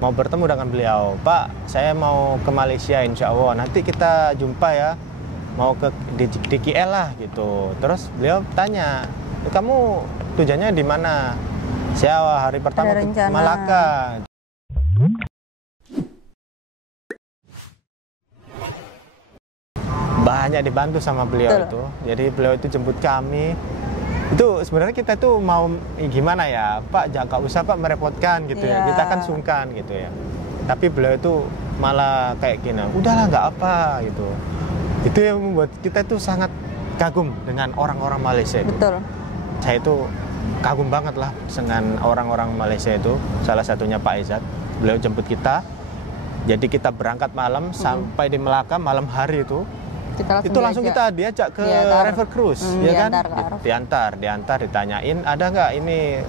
mau bertemu dengan beliau. Pak, saya mau ke Malaysia insya Allah. Nanti kita jumpa ya. Mau ke di KL lah gitu. Terus beliau tanya, kamu tujuannya di mana? Saya hari pertama ke Malaka. Banyak dibantu sama beliau itu. Jadi beliau itu jemput kami. Itu sebenarnya kita tuh mau gimana ya, Pak, jangan usah Pak merepotkan gitu ya. Kita kan sungkan gitu ya. Tapi beliau itu malah kayak gini, udahlah nggak apa gitu. Itu yang membuat kita tuh sangat kagum dengan orang-orang Malaysia itu. Betul. Saya itu kagum banget lah dengan orang-orang Malaysia itu. Salah satunya Pak Izzat. Beliau jemput kita. Jadi kita berangkat malam sampai di Melaka malam hari itu. Langsung kita diajak ke River Cruise, ya kan? Diantar, ditanyain ada nggak ini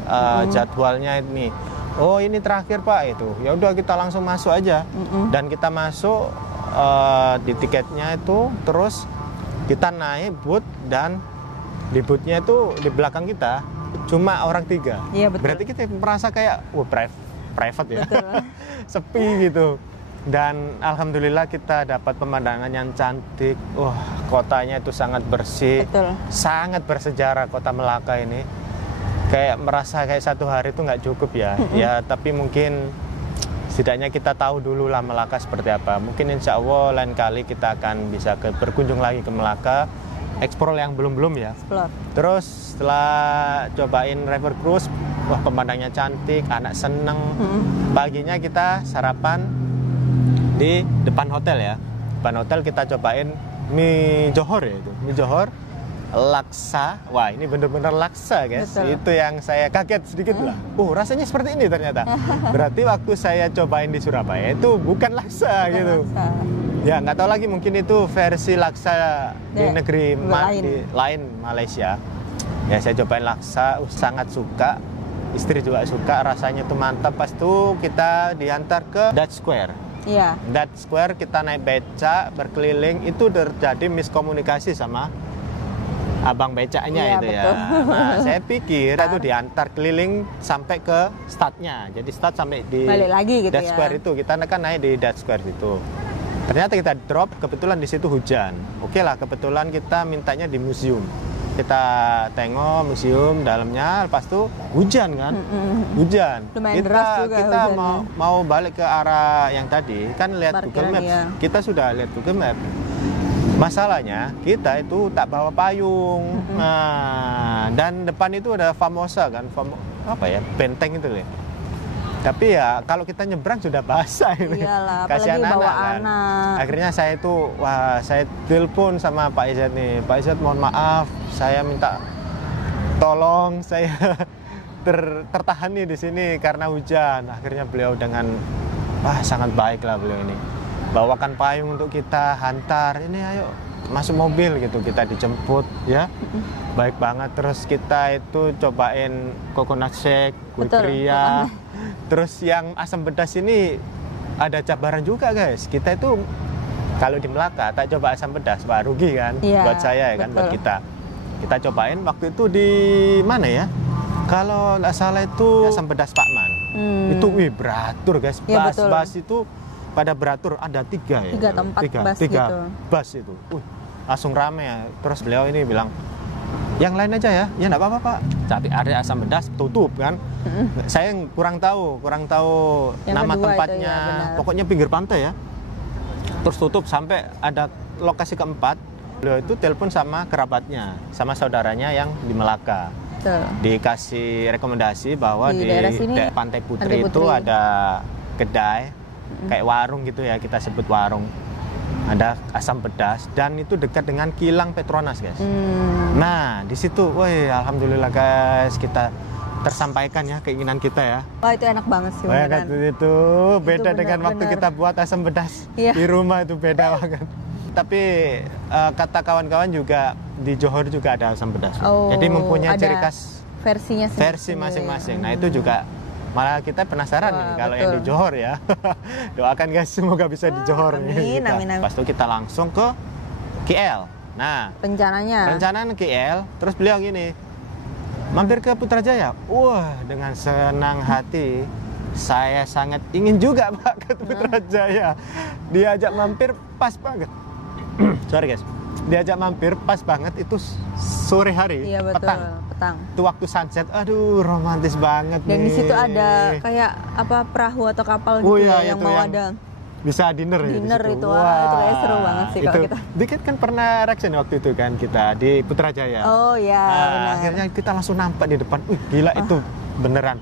jadwalnya ini. Oh ini terakhir Pak itu. Ya udah kita langsung masuk aja. Dan kita masuk di tiketnya itu, terus kita naik boot dan di bootnya itu di belakang kita cuma orang 3. Iya, betul. Berarti kita merasa kayak private ya, sepi gitu. Dan alhamdulillah kita dapat pemandangan yang cantik. Wah, kotanya itu sangat bersih, sangat bersejarah kota Melaka ini. Kayak merasa kayak satu hari itu nggak cukup ya. Ya, tapi mungkin setidaknya kita tahu dulu lah Melaka seperti apa. Mungkin insya Allah lain kali kita akan bisa berkunjung lagi ke Melaka, explore yang belum ya. Terus setelah cobain River Cruise, wah pemandangannya cantik, anak seneng. Paginya kita sarapan di depan hotel ya. Depan hotel kita cobain mie Johor ya itu. Mie Johor, laksa. Wah, ini bener-bener laksa, guys. Betul. Itu yang saya kaget sedikit lah. Rasanya seperti ini ternyata. Berarti waktu saya cobain di Surabaya itu bukan laksa gitu. Ya, nggak tahu lagi mungkin itu versi laksa di negeri lain Malaysia. Ya, saya cobain laksa, sangat suka. Istri juga suka, rasanya tuh mantap. Pas itu kita diantar ke Dutch Square. Iya. Dutch Square kita naik beca berkeliling, itu terjadi miskomunikasi sama abang becaknya itu ya. Nah, saya pikir itu diantar keliling sampai ke startnya. Jadi start sampai di balik lagi gitu Dutch Square itu. Kita kan naik di Dutch Square itu. Ternyata kita drop, kebetulan di situ hujan. Oke lah, kebetulan kita mintanya di museum. Kita tengok museum dalamnya, lepas itu hujan kan, hujan. Lumayan deras juga kita hujannya. mau balik ke arah yang tadi, kan lihat Google Maps. Ya. Kita sudah lihat Google Maps. Masalahnya kita itu tak bawa payung. Nah, dan depan itu ada Famosa kan, benteng itu ya. Tapi ya kalau kita nyebrang sudah basah ini. Iyalah, kasihan apalagi bawa kan. anak. Akhirnya saya telepon sama Pak Izzat nih. Pak Izzat, mohon maaf, saya minta tolong, saya tertahan nih di sini karena hujan. Akhirnya beliau dengan sangat baik lah beliau ini. Bawakan payung untuk kita, hantar. Ini ayo masuk mobil gitu, kita dijemput ya. Baik banget. Terus kita itu cobain coconut shake, kuitria. Terus yang asam pedas ini ada cabaran juga guys. Kita itu kalau di Melaka tak coba asam pedas, wah rugi kan buat saya ya kan, buat kita. Kita cobain waktu itu di mana ya? Kalau nggak salah itu asam pedas Pak Man. Itu beratur guys. Bas itu pada beratur ada 3 ya. 3 tempat bas gitu. Bas itu. Langsung rame ya. Terus beliau ini bilang, yang lain aja ya nggak apa-apa Pak. Tapi ada asam pedas tutup kan. Saya kurang tahu yang nama tempatnya. Ya, pokoknya pinggir pantai ya. Terus tutup sampai ada lokasi keempat. Beliau itu telepon sama kerabatnya, sama saudaranya yang di Melaka. Dikasih rekomendasi bahwa di Pantai Putri itu ada kedai kayak warung gitu ya, kita sebut warung. Ada asam pedas dan itu dekat dengan kilang Petronas guys. Nah di situ, alhamdulillah guys, kita tersampaikan ya keinginan kita ya. Wah itu enak banget sih. Itu beda dengan waktu kita buat asam pedas di rumah, itu beda banget. Tapi kata kawan-kawan juga di Johor juga ada asam pedas. Jadi mempunyai ciri khas versi masing-masing. Nah itu juga malah kita penasaran nih kalau yang di Johor ya. Doakan guys semoga bisa di Johor. Amin. Pas itu kita langsung ke KL. Nah, rencananya KL, terus beliau gini, mampir ke Putrajaya. Wah, dengan senang hati saya sangat ingin juga Pak ke Putrajaya. Diajak mampir pas banget. Sorry guys. Diajak mampir pas banget itu sore hari, iya, betul, petang. Itu waktu sunset, aduh romantis banget. Dan nih. di situ ada kayak apa perahu atau kapal gitu ya, yang mau ada bisa dinner itu. Wah, itu kayak seru banget sih kalau kita. Dikit kan pernah reaction waktu itu kan kita di Putrajaya. Oh iya. Akhirnya kita langsung nampak di depan. Gila itu beneran.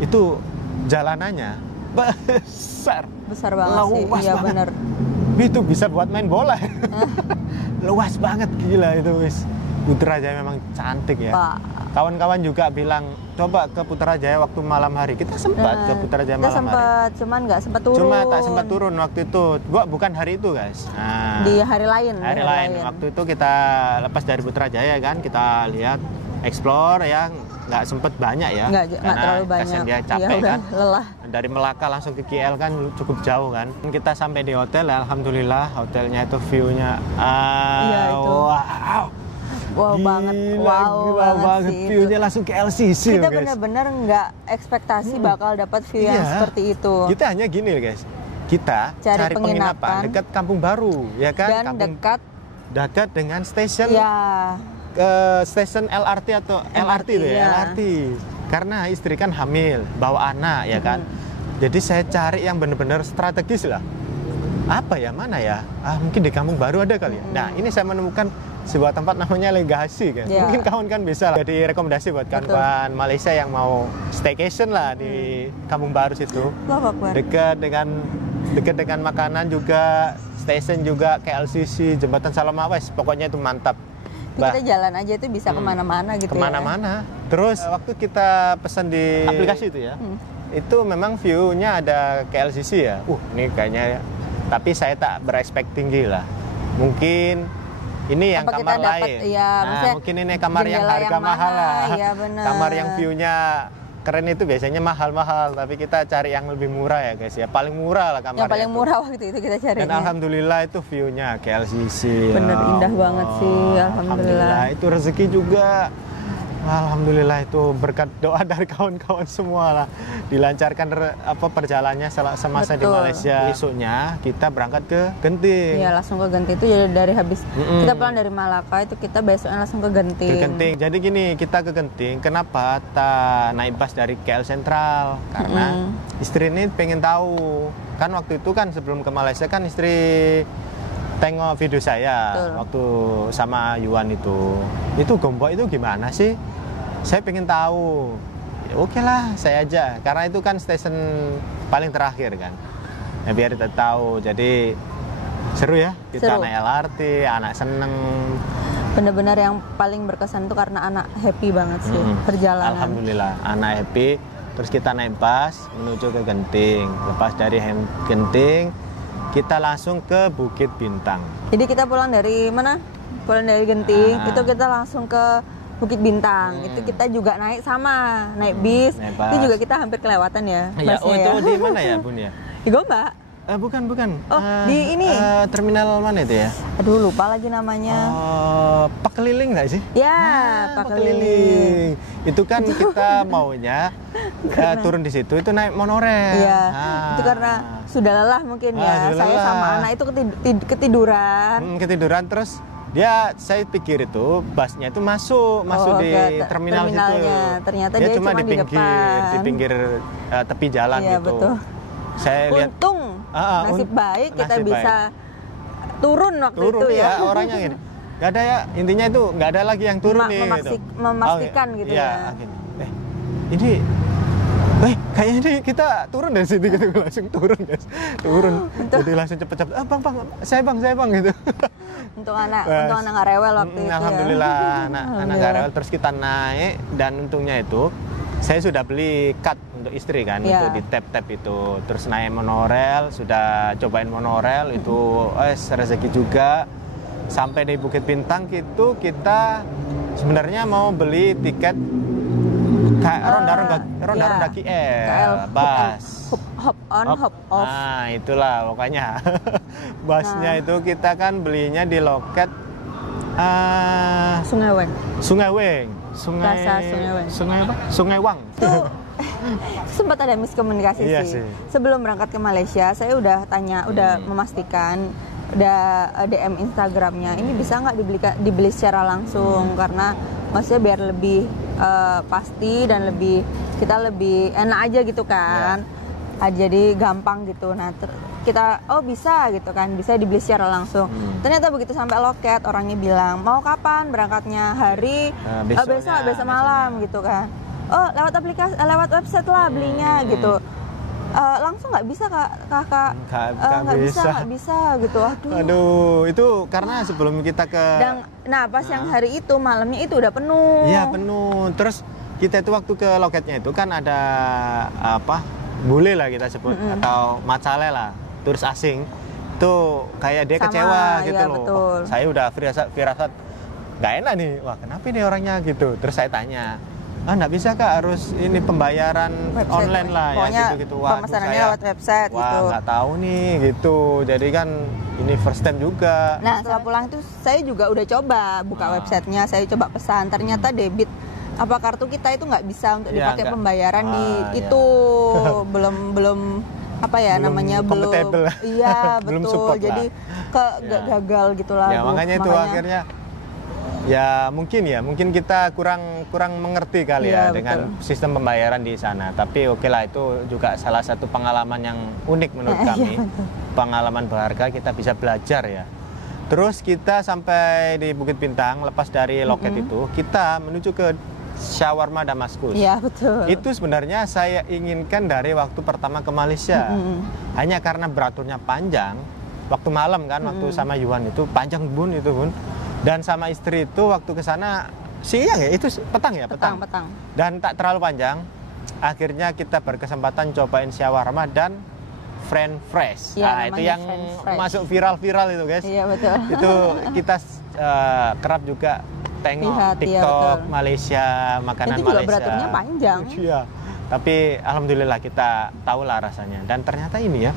Itu jalanannya besar banget sih. Iya benar. Itu bisa buat main bola. Luas banget, gila itu wis. Putrajaya memang cantik ya. Kawan-kawan juga bilang coba ke Putrajaya waktu malam hari. Kita sempat ke Putrajaya malam hari. Cuman nggak sempat turun. Cuma tak sempat turun waktu itu. Gua bukan hari itu guys. Nah, di hari lain. Hari lain. Waktu itu kita lepas dari Putrajaya kan, kita lihat explore yang nggak sempet banyak ya. Nggak terlalu banyak. Kasian dia capek ya, kan. Lelah. Dari Melaka langsung ke KL kan cukup jauh kan. Kita sampai di hotel, alhamdulillah hotelnya itu view-nya wow banget, wow banget view-nya langsung ke LCC. Kita benar-benar nggak ekspektasi bakal dapat view yang seperti itu. Kita hanya gini guys, kita cari penginapan dekat Kampung Baru, ya kan? Dan dekat dengan stasiun. Ya. Stasiun LRT atau LRT itu ya, LRT. Karena istri kan hamil, bawa anak ya kan. Jadi saya cari yang benar-benar strategis lah. Apa ya, mana ya? Mungkin di Kampung Baru ada kali ya. Nah, ini saya menemukan sebuah tempat namanya Legasi kan. Mungkin kawan kan bisa lah jadi rekomendasi buat kawan-kawan Malaysia yang mau staycation lah di Kampung Baru situ. Dekat dengan makanan juga, stasiun juga, KLCC, Jembatan Salamawes, pokoknya itu mantap. Kita jalan aja itu bisa kemana-mana gitu. Kemana-mana. Terus waktu kita pesan di aplikasi itu ya, itu memang view-nya ada KLCC ya. Ini kayaknya, tapi saya tak berekspekt tinggi lah. Mungkin ini yang kamar lain. Mungkin ini kamar yang harga mahal lah. Ya, bener. Kamar yang view-nya keren itu biasanya mahal-mahal, tapi kita cari yang lebih murah ya guys ya. Paling murah lah kamarnya. Yang paling murah waktu itu kita cari. Dan alhamdulillah itu view-nya KLCC. Bener indah banget sih, alhamdulillah. Itu rezeki juga. Alhamdulillah itu berkat doa dari kawan-kawan semua lah, dilancarkan perjalanannya semasa di Malaysia. Besoknya kita berangkat ke Genting. Iya, langsung ke Genting itu jadi dari habis kita pulang dari Malaka itu kita besoknya langsung ke Genting. Ke Genting. Jadi gini, kita ke Genting, kenapa tak naik bus dari KL Sentral? Karena istri ini pengen tahu. Kan waktu itu kan sebelum ke Malaysia kan istri tengok video saya waktu sama Yuan itu Gombak itu gimana sih? Saya pengen tahu. Ya, oke lah, saya aja. Karena itu kan stasiun paling terakhir kan. Ya, biar kita tahu. Jadi seru ya. Kita naik LRT, anak seneng. Benar-benar yang paling berkesan itu karena anak happy banget sih perjalanan. Alhamdulillah, anak happy. Terus kita naik bus menuju ke Genting. Lepas dari Genting, kita langsung ke Bukit Bintang. Jadi kita pulang dari mana? Pulang dari Genting, itu kita langsung ke Bukit Bintang. Itu kita juga naik bis. Itu juga kita hampir kelewatan ya. Itu di mana ya, Bun ya? Di Gombak. Bukan. Di ini. Terminal mana itu ya? Aduh, lupa lagi namanya. Pakeliling nggak sih? Ya, Pakeliling. Itu kan kita maunya turun di situ, itu naik monorel. Iya. Itu karena sudah lelah mungkin ya. Saya sama anak itu ketiduran. Ketiduran terus saya pikir itu busnya itu masuk di terminal situ. Ternyata dia cuma di pinggir tepi jalan gitu. Betul. Saya lihat untung nasib baik kita bisa turun waktu itu ya. Orangnya gini. Gak ada ya, intinya itu nggak ada lagi yang turun memastikan gitu ya. Kayaknya ini kita turun dari sini gitu, langsung turun guys, jadi langsung cepet-cepet, bang, saya bang gitu. Untuk anak nggak rewel waktu itu. Alhamdulillah anak nggak rewel, terus kita naik dan untungnya itu saya sudah beli card untuk istri kan untuk di tap itu, terus naik monorel, sudah cobain monorel itu rezeki juga. Sampai di Bukit Bintang itu kita sebenarnya mau beli tiket ronda KL bus. Hop on, hop off. Nah, itulah pokoknya. Busnya itu kita kan belinya di loket Sungai Weng. Sungai Weng. Plaza Sungai Weng. Sungai Wang. Itu Sempat ada miskomunikasi Iya sih. sih. Sebelum berangkat ke Malaysia, saya udah tanya, udah memastikan, udah DM Instagramnya, ini bisa nggak dibeli secara langsung, karena maksudnya biar lebih pasti dan kita lebih enak aja gitu kan. Jadi gampang gitu. Nah kita bisa gitu kan, bisa dibeli secara langsung. Ternyata begitu sampai loket, orangnya bilang mau kapan berangkatnya, hari besok malam gitu kan. Oh lewat aplikasi, lewat website lah belinya gitu. Langsung nggak bisa kakak, nggak bisa gitu. Aduh, itu karena sebelum kita ke pas yang hari itu malamnya itu udah penuh. Iya penuh. Terus kita itu waktu ke loketnya itu kan ada bule lah kita sebut, atau macale lah, turis asing. Itu kayak dia kecewa gitu loh. Betul. Saya udah firasat nggak enak nih. Wah kenapa nih orangnya gitu. Terus saya tanya, nggak bisa Kak, harus ini pembayaran website, online lah. Pokoknya ya gitu. pemesanannya lewat website gitu. Wah nggak tahu nih gitu. Jadi kan ini first time juga. Nah setelah pulang itu saya juga udah coba buka websitenya, saya coba pesan. Ternyata debit kartu kita itu nggak bisa untuk dipakai pembayaran di itu. belum namanya belum iya betul. Jadi gagal gitulah. Ya makanya itu akhirnya ya mungkin kita kurang mengerti kali ya dengan sistem pembayaran di sana. Tapi oke lah, itu juga salah satu pengalaman yang unik menurut kami. Pengalaman berharga, kita bisa belajar ya. Terus kita sampai di Bukit Bintang, lepas dari loket itu kita menuju ke Shawarma Damaskus. Iya betul. Itu sebenarnya saya inginkan dari waktu pertama ke Malaysia. Hanya karena beraturnya panjang, waktu malam kan, waktu sama Yuan itu panjang bun. Dan sama istri itu waktu ke sana siang ya, itu petang. Dan tak terlalu panjang. Akhirnya kita berkesempatan cobain shawarma dan French fries. Ya, itu yang masuk viral itu guys. Iya betul. Itu kita kerap juga tengok TikTok Malaysia, makanan itu juga Malaysia. beraturnya panjang. Iya. Tapi alhamdulillah kita tahulah rasanya. Dan ternyata ini ya,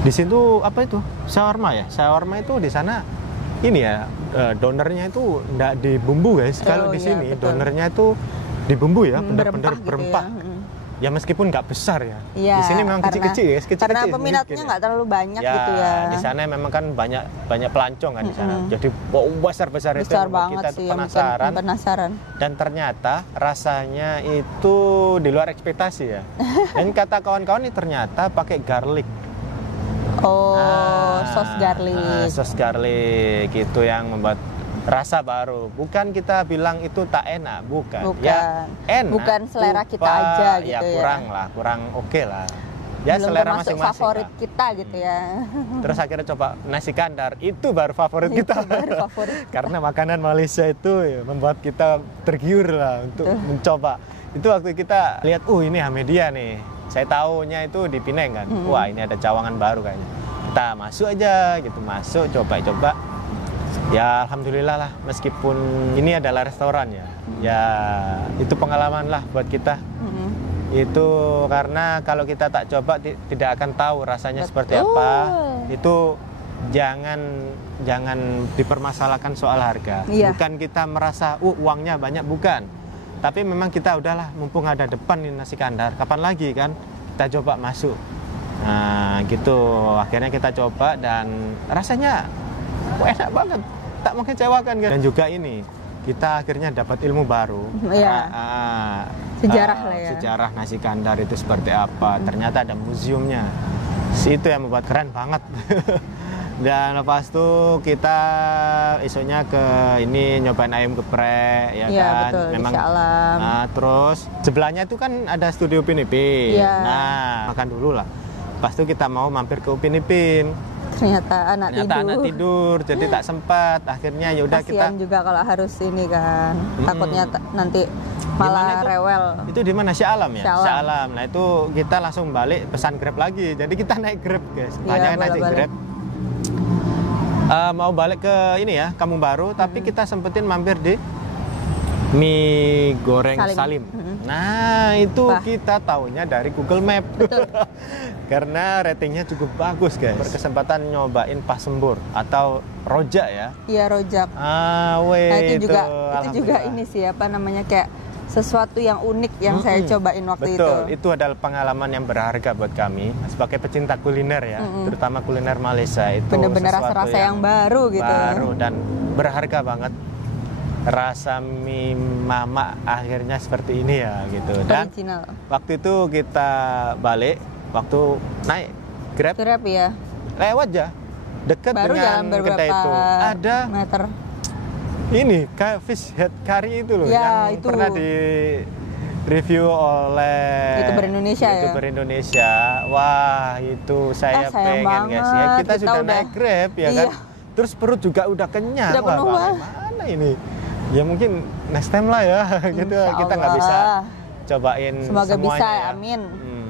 di situ shawarma ya. Shawarma itu di sana ini ya, donernya itu enggak dibumbu guys. Kalau di sini donernya itu dibumbu ya, benar-benar berempah. Ya meskipun nggak besar ya. Di sini memang kecil-kecil ya, karena peminatnya nggak terlalu banyak gitu ya. Di sana memang kan banyak pelancong kan di sana. Jadi besar itu banget kita sih, penasaran. Dan ternyata rasanya itu di luar ekspektasi ya. Dan kata kawan-kawan ini ternyata pakai garlic. Sos garlic. Sos garlic itu yang membuat rasa baru. Bukan kita bilang itu tak enak, bukan. Ya enak. Bukan selera kita aja gitu ya. Kurang oke lah. Ya belum selera masuk masing-masing. Favorit kita gitu ya. Terus akhirnya coba nasi kandar, itu baru favorit kita. Karena makanan Malaysia itu membuat kita tergiur lah untuk mencoba. Itu waktu kita lihat, ini Hamedia nih. Saya tahunya itu di Penang kan. Wah, ini ada cawangan baru kayaknya. Kita masuk aja gitu, coba. Ya alhamdulillah lah, meskipun ini adalah restoran ya. Ya itu pengalaman lah buat kita. Itu karena kalau kita tak coba tidak akan tahu rasanya seperti apa. Itu jangan dipermasalahkan soal harga. Bukan kita merasa uangnya banyak, bukan. Tapi memang kita udahlah, mumpung ada depan nih nasi kandar, kapan lagi kan kita coba masuk. Nah gitu, akhirnya kita coba dan rasanya enak banget, tak mengecewakan kan. Dan juga ini kita akhirnya dapat ilmu baru. Sejarah lah ya. Sejarah nasi kandar itu seperti apa. Ternyata ada museumnya. Itu yang membuat keren banget. Dan lepas itu kita esoknya ke ini nyobain ayam geprek ya kan. Betul, memang Alam. Terus sebelahnya itu kan ada studio Upin Ipin. Nah, makan dulu lah. Lepas itu kita mau mampir ke Upin Ipin. Ternyata anak tidur, jadi tak sempat. Akhirnya ya udah kita. Kasian juga kalau harus ini kan. Takutnya nanti malah rewel. Itu di mana? Shah Alam ya? Shah Alam. Nah, itu kita langsung balik pesan Grab lagi. Jadi kita naik Grab, guys. Banyak naik Grab. Mau balik ke ini ya, Kampung Baru, tapi kita sempetin mampir di mie goreng Salim. Nah, itu kita tahunya dari Google Map. Betul. Karena ratingnya cukup bagus, guys. Berkesempatan nyobain pasembur atau rojak ya. Iya, rojak. Nah, itu juga ini sih kayak sesuatu yang unik yang saya cobain waktu itu. Betul, itu adalah pengalaman yang berharga buat kami sebagai pecinta kuliner ya, terutama kuliner Malaysia. Itu bener-bener rasa-rasa yang baru gitu. Baru dan berharga banget. Rasa mie mama akhirnya seperti ini ya gitu. Dan original. Waktu itu kita balik, waktu naik Grab ya. Lewat ya, dekat baru dengan kedai itu. Ada meter. Ini kayak fish head curry itu loh, ya, yang itu pernah di review oleh YouTuber Indonesia YouTuber Indonesia. Wah, itu saya pengen guys ya. Kita sudah naik Grab ya kan. Terus perut juga udah kenyang. Udah penuh. Mana ini? Ya mungkin next time lah ya gitu. Kita nggak bisa cobain semoga semuanya bisa, ya. Amin.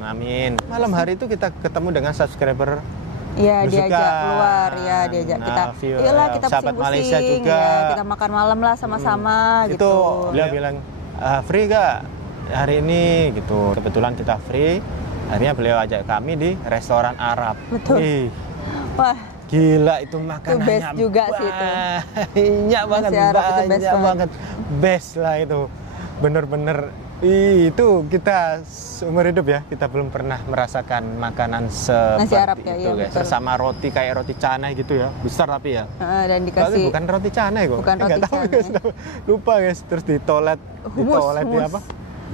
Amin. Malam hari itu kita ketemu dengan subscriber. Iya, diajak keluar, ya diajak kita. Iyalah kita sahabat Malaysia juga. Ya, kita makan malam lah sama-sama gitu. Itu beliau bilang, free gak hari ini gitu. Kebetulan kita free. Akhirnya beliau ajak kami di restoran Arab. Betul. Wih, wah, gila itu makanannya. Itu best juga sih itu. Banyak banget, banyak banget. Best lah itu. Bener-bener. Itu kita seumur hidup ya, kita belum pernah merasakan makanan seperti Arab, ya, itu iya, guys. Sama roti kayak roti canai gitu ya, besar tapi ya. Dan dikasih. Bukan roti canai kok. Bukan roti tahu, canai. Guys. Lupa guys, terus ditolet. Ditolet di apa?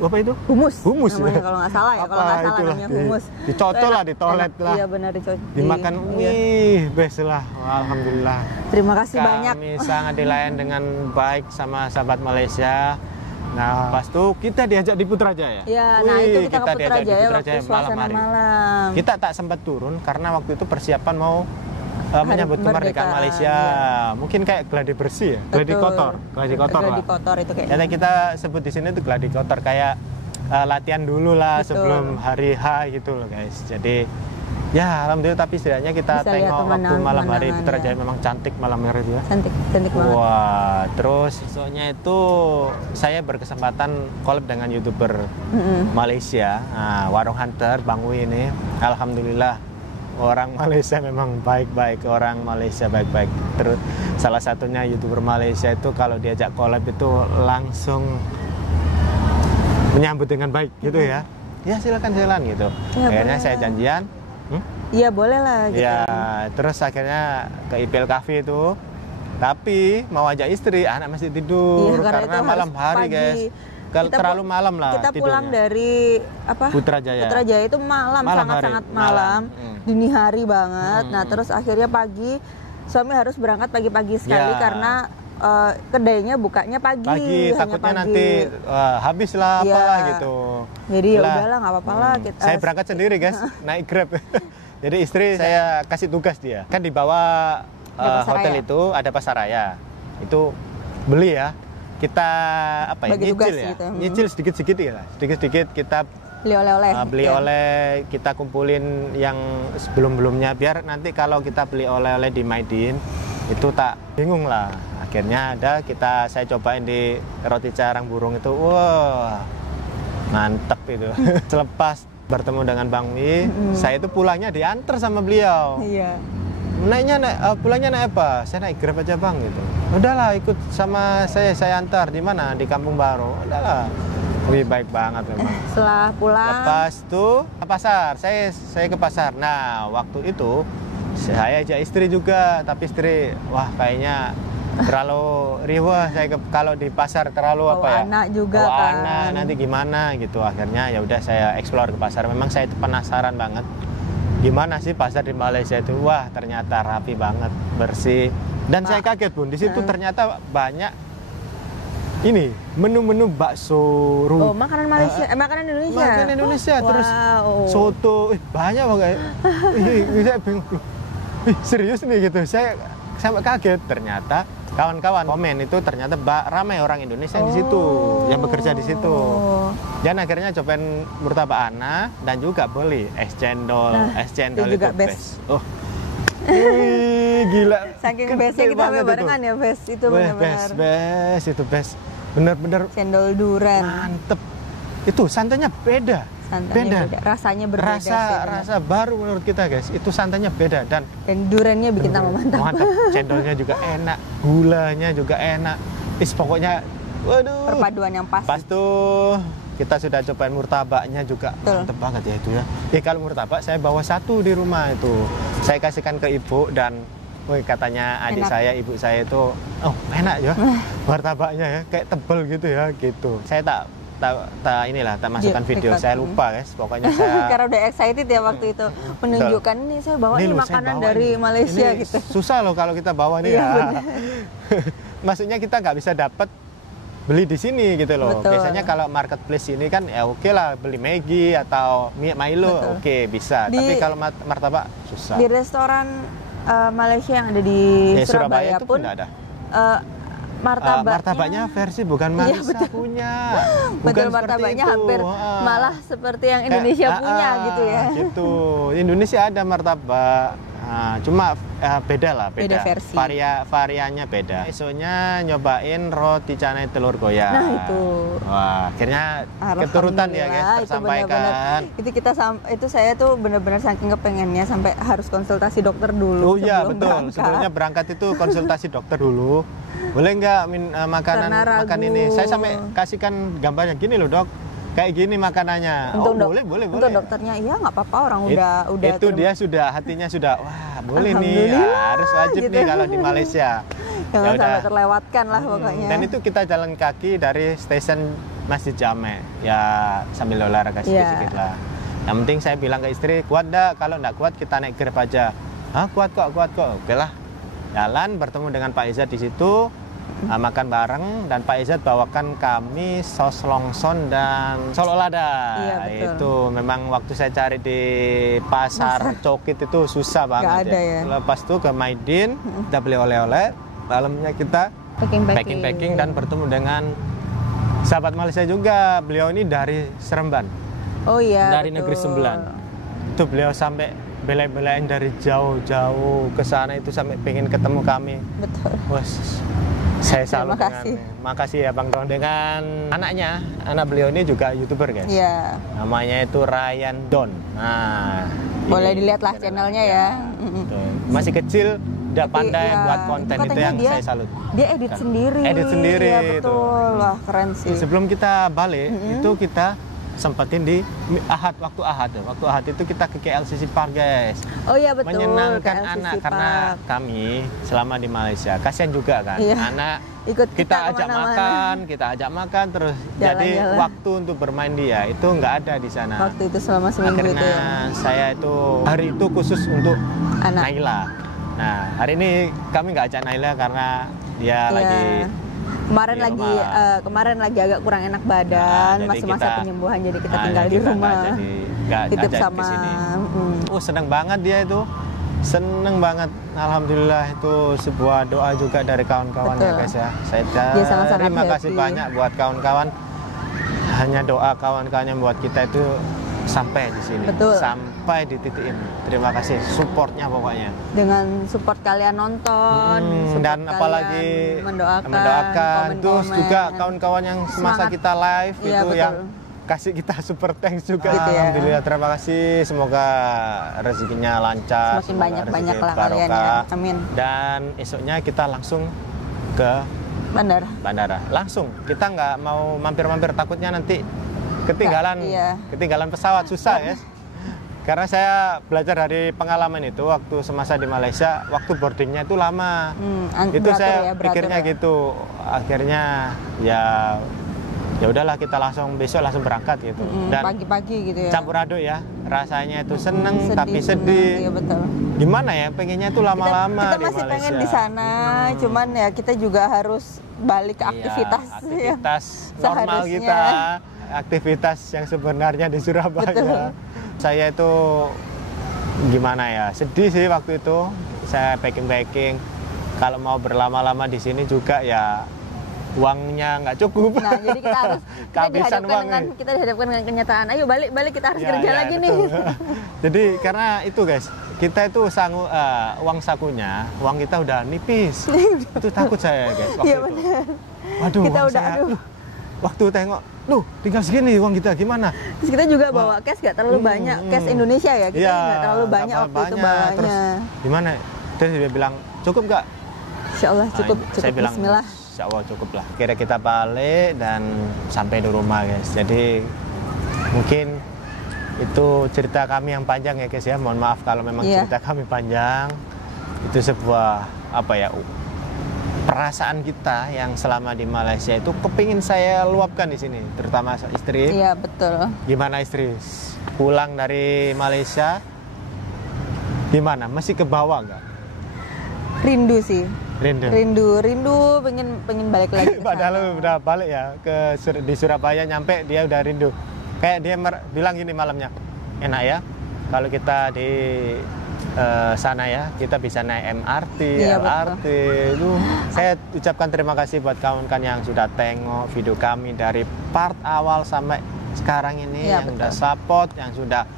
Apa itu? Humus. Humus namanya, ya. Kalau nggak salah ya, kalau nggak salah namanya humus. Dicocol lah, ditolet lah. Iya benar dicocol. Dimakan, wih, best lah. Alhamdulillah. Terima kasih banyak. Kami sangat dilayani dengan baik sama sahabat Malaysia. Nah, pas itu kita diajak di Putrajaya. Ya, nah itu kita ke Putrajaya waktu suasana malam. Kita tak sempat turun karena waktu itu persiapan mau menyambut kemerdekaan Malaysia. Ya. Mungkin kayak gladi bersih ya, gladi kotor itu kayaknya. Jadi kita sebut di sini itu gladi kotor, kayak latihan dulu lah sebelum hari H gitu loh guys. Jadi ya alhamdulillah, tapi setidaknya kita bisa tengok waktu malam hari Putrajaya, ya. Memang cantik malam hari itu ya. Cantik banget. Wah, terus besoknya itu saya berkesempatan collab dengan YouTuber Malaysia, Warung Hunter, Bang Wi ini. Alhamdulillah orang Malaysia memang baik-baik, orang Malaysia baik-baik. Terus salah satunya YouTuber Malaysia itu kalau diajak collab itu langsung menyambut dengan baik gitu ya. Ya silakan gitu. Ya, akhirnya saya janjian. Iya boleh lah gitu. Ya, terus akhirnya ke IPL Cafe itu. Tapi mau ajak istri, anak masih tidur karena malam hari pagi. Guys. Kalau terlalu malam lah kita tidurnya. Pulang dari Putrajaya itu sangat-sangat malam. Dini hari banget. Nah, terus akhirnya pagi suami harus berangkat pagi-pagi sekali karena kedainya bukanya pagi. Takutnya nanti habis lah apalah gitu. Jadi ya udahlah, nggak apa-apa lah. Saya berangkat sendiri guys, naik Grab. Jadi istri saya kasih tugas dia. Kan di bawah hotel itu ada pasaraya. Itu beli ya. Kita nyicil ya. Gitu. Nyicil sedikit-sedikit ya. Sedikit-sedikit kita beli oleh-oleh. Beli oleh, kita kumpulin yang sebelum-belumnya biar nanti kalau kita beli oleh-oleh di Maidin itu tak bingung lah. Akhirnya saya cobain di roti carang burung itu. Wah. Mantep itu. Selepas bertemu dengan Bang Wi, saya itu pulangnya diantar sama beliau. Iya. Pulangnya naik apa? Saya naik Grab aja Bang gitu. Udahlah ikut sama saya antar. Di mana? Di Kampung Baru. Udahlah. Wih, baik banget memang. Setelah pulang. Lepas itu ke pasar. Saya ke pasar. Nah, waktu itu saya ajak istri juga, tapi istri kayaknya terlalu riwah. Kalau di pasar terlalu anak juga kan. Anak nanti gimana gitu. Akhirnya ya udah saya explore ke pasar. Memang saya itu penasaran banget. Gimana sih pasar di Malaysia itu? Wah, ternyata rapi banget, bersih. Dan saya kaget Bun, di situ ternyata banyak ini menu-menu bakso Oh, makanan Malaysia, makanan Indonesia. Makanan Indonesia terus soto, banyak banget. Saya bingung. Serius nih gitu. Saya sampai kaget ternyata kawan-kawan komen itu ternyata ramai orang Indonesia di situ yang bekerja di situ. Dan akhirnya cobain murtabak Ana dan juga beli es cendol. Es cendol itu juga best. Wih, gila. Saking bestnya kita sampai barengan ya, best itu benar-benar. Best itu best. Bener-bener cendol duren. Mantep. Itu santannya beda. Beda. Rasanya berbeda. Rasa baru menurut kita guys. Itu santannya beda dan durennya bikin tambah mantap. Mantap. Cendolnya juga enak, gulanya juga enak. Pokoknya Waduh. Perpaduan yang pas. Pas tuh kita sudah cobain murtabaknya juga. Mantep banget ya itu ya. Kalau murtabak saya bawa 1 di rumah itu. Saya kasihkan ke ibu dan katanya adik enak. Saya, ibu saya itu, oh enak ya martabaknya ya, kayak tebel gitu ya gitu. Saya tak masukkan video, saya lupa guys, pokoknya saya karena udah excited ya waktu itu menunjukkan ini saya bawa ini makanan dari Malaysia ini gitu. Susah loh kalau kita bawa nih ya. Maksudnya kita nggak bisa dapat beli di sini gitu loh. Betul. Biasanya kalau marketplace ini kan ya oke lah beli Maggi atau Milo oke bisa. Tapi kalau martabak susah. Di restoran Malaysia yang ada di Surabaya pun ada. Martabaknya versi bukan Malaysia punya. Betul, martabaknya hampir malah seperti yang Indonesia punya gitu ya. Gitu. Indonesia ada martabak. Cuma beda versi. Variannya beda. Esoknya nyobain roti canai telur goyang. Nah itu. Wah, akhirnya keturutan ya guys tersampaikan. Itu saya tuh benar-benar saking kepengennya sampai harus konsultasi dokter dulu. Oh iya betul. Sebelumnya berangkat itu konsultasi dokter dulu. Boleh nggak makan ini? Saya sampai kasihkan gambarnya gini loh dok. Kayak gini makanannya. Boleh. Untuk dokternya iya nggak apa-apa orang udah. Itu dia sudah hatinya sudah wah boleh nih harus wajib gitu. Nih kalau di Malaysia. Jangan sampai terlewatkan lah pokoknya. Dan itu kita jalan kaki dari stasiun Masjid Jamek ya sambil olahraga sedikit lah. Yang penting saya bilang ke istri kuat dah, kalau nggak kuat kita naik Grab aja. Kuat kok. Oke lah. Jalan bertemu dengan Pak Izzat di situ. Makan bareng dan Pak Izzat bawakan kami sos longson dan solo lada. Iya, itu memang waktu saya cari di pasar Cokit itu susah banget ya. Lepas itu ke Maidin kita beli oleh-oleh, malamnya kita packing dan bertemu dengan sahabat Malaysia juga. Beliau ini dari Seremban. Oh iya. Dari Negeri Sembilan. Itu beliau sampai bela-belain dari jauh-jauh ke sana itu sampai pengen ketemu kami. Betul. Saya salut makasih ya Bang Don dengan anak beliau ini juga YouTuber guys. Iya. Namanya itu Ryan Don. Nah, boleh dilihat lah channelnya ya. Masih kecil, udah pandai buat konten itu yang saya salut. Dia edit sendiri. Ya, betul. Wah, keren sih. Sebelum kita balik itu kita sempetin di waktu Ahad itu kita ke KLCC Park guys. Oh iya betul. Menyenangkan anak karena kami selama di Malaysia kasihan juga kan. Anak ikut kita ajak makan terus jadi waktu untuk bermain dia itu nggak ada di sana. Waktu itu selama seminggu itu ya. Saya itu hari itu khusus untuk Naila. Nah hari ini kami nggak ajak Naila karena dia lagi kemarin lagi agak kurang enak badan, masih masa penyembuhan jadi kita tinggal di rumah. Titip sama. Seneng banget dia itu. Seneng banget. Alhamdulillah itu sebuah doa juga dari kawan-kawan ya guys ya. Saya terima kasih banyak buat kawan-kawan. Hanya doa kawan-kawan yang buat kita itu sampai di sini. Betul. Sampai di titik ini. Terima kasih supportnya pokoknya. Dengan support kalian nonton, dan apalagi mendoakan. Terus juga kawan-kawan yang semasa kita live itu yang kasih kita super thanks juga. Gitu ya. Alhamdulillah terima kasih. Semoga rezekinya lancar. Semakin banyak lah kalian ya. Amin. Dan esoknya kita langsung ke bandara. Langsung. Kita nggak mau mampir-mampir takutnya nanti ketinggalan pesawat susah ya. Karena saya belajar dari pengalaman itu waktu semasa di Malaysia, waktu boardingnya itu lama. Itu saya pikirnya gitu. Akhirnya ya udahlah kita besok langsung berangkat gitu. Dan pagi-pagi gitu ya. Campur aduk ya. Rasanya itu sedih, tapi sedih. Iya betul. Gimana ya? Pengennya itu lama-lama kita masih pengen di sana, cuman ya kita juga harus balik ke aktivitas normal kita. Aktivitas yang sebenarnya di Surabaya. Betul. Saya itu gimana ya, sedih sih waktu itu. Saya packing. Kalau mau berlama-lama di sini juga ya uangnya nggak cukup. Nah, jadi kita dihadapkan dengan kenyataan. Ayo balik kita harus kerja lagi nih. Jadi karena itu guys, kita itu uang sakunya, uang kita udah nipis. Itu takut saya guys waktu itu. Bener. Waduh, kita waktu tengok, tinggal segini uang kita gimana? Terus kita juga bawa cash gak terlalu banyak, cash Indonesia ya, kita gak terlalu banyak waktu itu bawanya. Terus gimana? Terus dia bilang, cukup gak? Insya Allah cukup, saya bilang, bismillah. insya Allah cukup lah. Kira kita balik dan sampai di rumah guys. Jadi mungkin itu cerita kami yang panjang ya guys ya. Mohon maaf kalau memang cerita kami panjang. Itu sebuah apa ya, perasaan kita yang selama di Malaysia itu kepingin saya luapkan di sini, terutama istri. Iya betul. Gimana istri? Pulang dari Malaysia, gimana? Masih ke bawah nggak? Rindu sih. Rindu, pengen balik lagi. Padahal udah balik ya di Surabaya, nyampe dia udah rindu. Kayak dia bilang gini malamnya, enak ya kalau kita di sana ya, kita bisa naik MRT, LRT. Itu saya ucapkan terima kasih buat kawan-kawan yang sudah tengok video kami dari part awal sampai sekarang ini, yang sudah support, yang sudah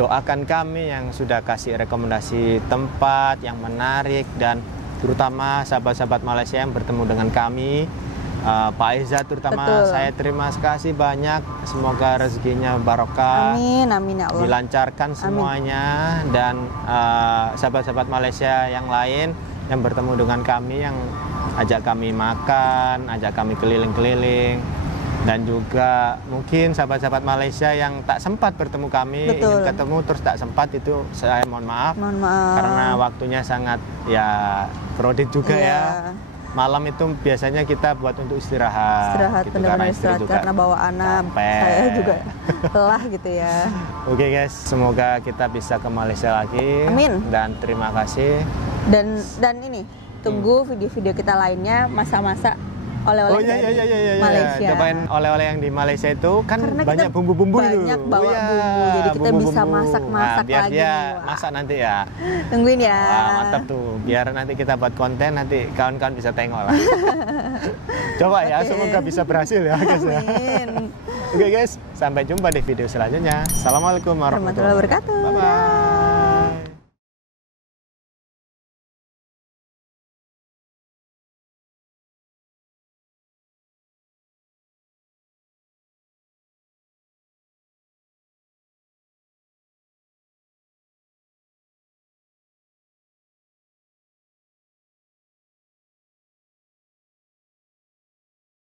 doakan kami, yang sudah kasih rekomendasi tempat yang menarik, dan terutama sahabat-sahabat Malaysia yang bertemu dengan kami, Pak Eza terutama. Saya terima kasih banyak, semoga rezekinya barokah, amin ya Allah, dilancarkan semuanya. Dan sahabat-sahabat Malaysia yang lain yang bertemu dengan kami, yang ajak kami makan, ajak kami keliling-keliling, dan juga mungkin sahabat-sahabat Malaysia yang tak sempat bertemu kami, ingin ketemu terus tak sempat, itu saya mohon maaf karena waktunya sangat ya kredit juga ya. Malam itu biasanya kita buat untuk istirahat gitu, benar-benar istirahat juga karena bawa anak, saya juga lelah gitu ya. Oke guys, semoga kita bisa ke Malaysia lagi. Amin. Dan terima kasih. Dan ini tunggu video-video kita lainnya, masa-masa oleh-oleh dari Malaysia. Cobain oleh-oleh yang di Malaysia itu kan karena banyak bumbu-bumbu itu. Banyak bawa bumbu, jadi kita bisa masak-masak biar lagi. Dia masak nanti ya. Tungguin ya. Mantap tuh. Biar nanti kita buat konten, nanti kawan-kawan bisa tengok lah. Coba ya, semoga bisa berhasil ya guys. Oke guys, sampai jumpa di video selanjutnya. Assalamualaikum warahmatullahi wabarakatuh. Bye bye.